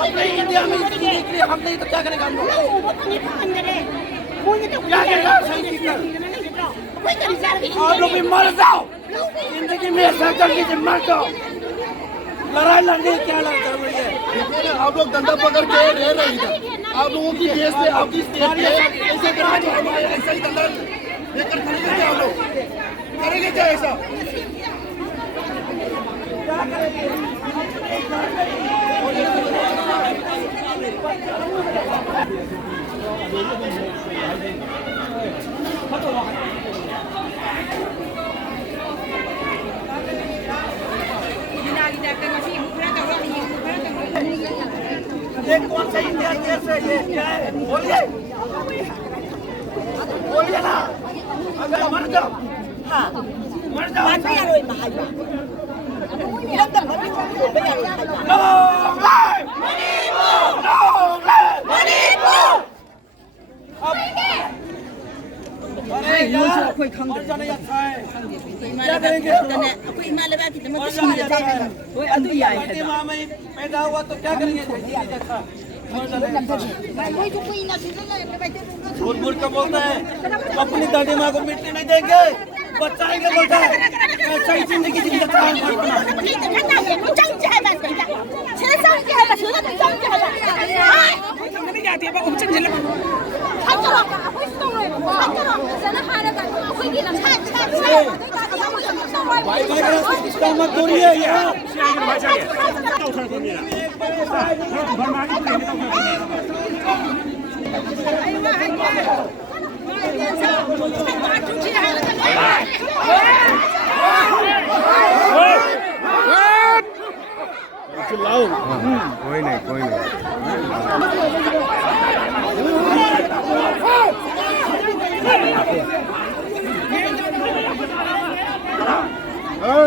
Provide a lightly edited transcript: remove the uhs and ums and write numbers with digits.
अपने इंडिया में देख लिया हम नहीं तो क्या करेगा हम लोग क्या करेगा सही आप लोग भी मर जाओ जिंदगी में सरकार की मर जाओ लड़ाई लड़ने क्या जरूरी है आप लोग डंडा पकड़ के रह रहे हैं आप लोगों की देश से आपकी स्टेट में ऐसे करा तो हमारे ऐसा ही डंडा लेकर खड़ेंगे क्या आप लोग करेंगे क्या ऐसा ये कौन सा इंडिया देश है ये क्या है बोलिए बोलिए ना अगर मर जाओ हाँ मर जाओ कोई खंग मर जाना अच्छा है क्या करेंगे कोई माले बात की मत सुन ले कोई अदुई आए है मां में पैदा हुआ तो क्या करेंगे झूठ मूठ का बोलता है अपनी दादी माँ को मिट्टी नहीं देंगे बचाएंगे बोलता है सही जिंदगी जिंदगी भाई इसका मत तोड़िए यहाँ चिल्लाओ कोई नहीं कोई नहीं Hey!